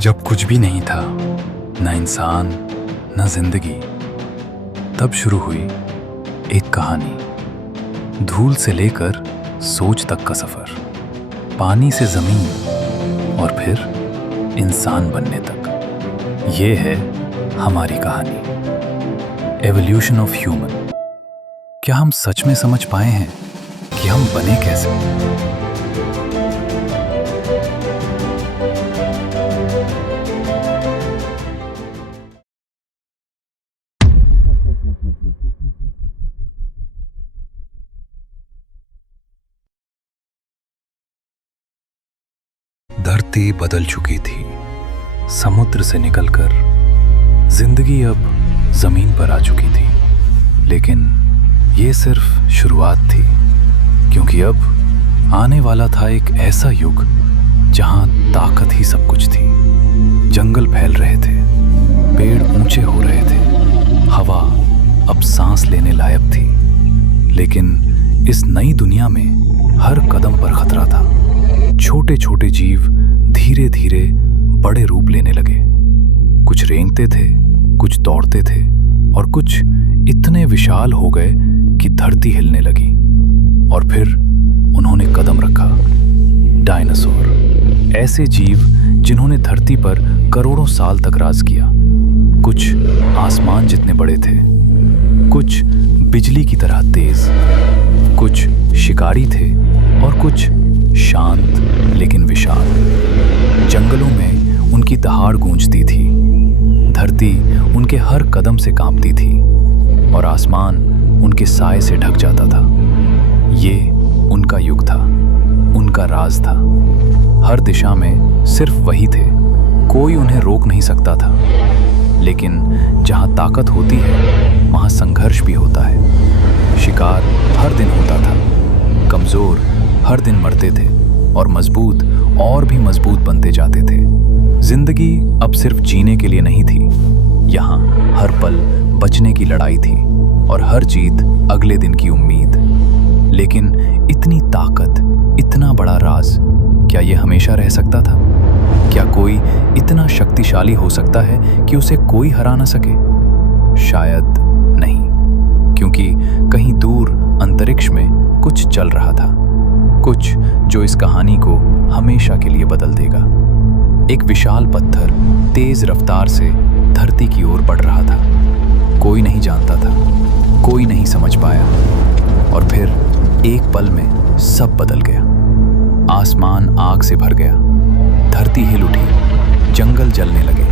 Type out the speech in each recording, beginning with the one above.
जब कुछ भी नहीं था, न इंसान न जिंदगी, तब शुरू हुई एक कहानी। धूल से लेकर सोच तक का सफर, पानी से जमीन और फिर इंसान बनने तक। ये है हमारी कहानी, एवोल्यूशन ऑफ ह्यूमन। क्या हम सच में समझ पाए हैं कि हम बने कैसे? धरती बदल चुकी थी, समुद्र से निकलकर जिंदगी अब जमीन पर आ चुकी थी। लेकिन ये सिर्फ शुरुआत थी, क्योंकि अब आने वाला था एक ऐसा युग जहां ताकत ही सब कुछ थी। जंगल फैल रहे थे, पेड़ ऊंचे हो रहे थे, हवा अब सांस लेने लायक थी। लेकिन इस नई दुनिया में हर कदम पर खतरा था। छोटे छोटे जीव धीरे धीरे बड़े रूप लेने लगे। कुछ रेंगते थे, कुछ दौड़ते थे और कुछ इतने विशाल हो गए कि धरती हिलने लगी। और फिर उन्होंने कदम रखा, डायनासोर। ऐसे जीव जिन्होंने धरती पर करोड़ों साल तक राज किया। कुछ आसमान जितने बड़े थे, कुछ बिजली की तरह तेज, कुछ शिकारी थे और कुछ शांत लेकिन विशाल। जंगलों में उनकी दहाड़ गूंजती थी, धरती उनके हर कदम से कांपती थी और आसमान उनके साए से ढक जाता था। ये उनका युग था, उनका राज था। हर दिशा में सिर्फ वही थे, कोई उन्हें रोक नहीं सकता था। लेकिन जहां ताकत होती है, वहां संघर्ष भी होता है। शिकार हर दिन होता था, कमजोर हर दिन मरते थे और मजबूत और भी मजबूत बनते जाते थे। जिंदगी अब सिर्फ जीने के लिए नहीं थी, यहाँ हर पल बचने की लड़ाई थी और हर जीत अगले दिन की उम्मीद। लेकिन इतनी ताकत, इतना बड़ा राज, क्या ये हमेशा रह सकता था? क्या कोई इतना शक्तिशाली हो सकता है कि उसे कोई हरा ना सके? शायद नहीं, क्योंकि कहीं दूर अंतरिक्ष में कुछ चल रहा था, कुछ जो इस कहानी को हमेशा के लिए बदल देगा। एक विशाल पत्थर तेज रफ्तार से धरती की ओर बढ़ रहा था। कोई नहीं जानता था, कोई नहीं समझ पाया। और फिर एक पल में सब बदल गया। आसमान आग से भर गया, धरती हिल उठी, जंगल जलने लगे,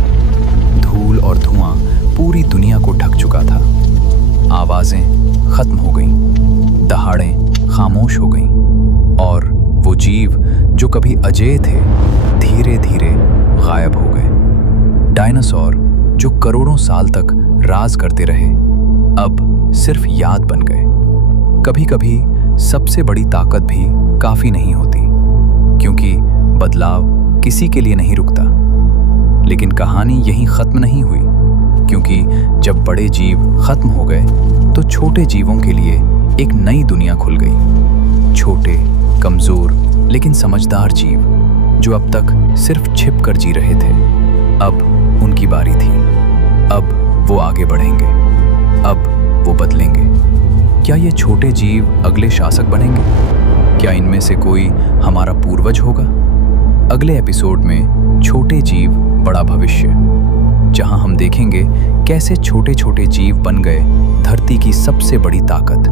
धूल और धुआं पूरी दुनिया को ढक चुका था। आवाजें खत्म हो गईं, दहाड़ें खामोश हो गईं और वो जीव जो कभी अजेय थे, धीरे धीरे गायब हो गए। डायनासोर जो करोड़ों साल तक राज करते रहे, अब सिर्फ याद बन गए। कभी कभी सबसे बड़ी ताकत भी काफी नहीं होती, क्योंकि बदलाव किसी के लिए नहीं रुकता। लेकिन कहानी यहीं खत्म नहीं हुई, क्योंकि जब बड़े जीव खत्म हो गए तो छोटे जीवों के लिए एक नई दुनिया खुल गई। छोटे, कमजोर लेकिन समझदार जीव जो अब तक सिर्फ छिप कर जी रहे थे, अब उनकी बारी थी। अब वो आगे बढ़ेंगे, अब वो बदलेंगे। क्या ये छोटे जीव अगले शासक बनेंगे? क्या इनमें से कोई हमारा पूर्वज होगा? अगले एपिसोड में छोटे जीव बड़ा भविष्य, जहां हम देखेंगे कैसे छोटे छोटे जीव बन गए धरती की सबसे बड़ी ताकत।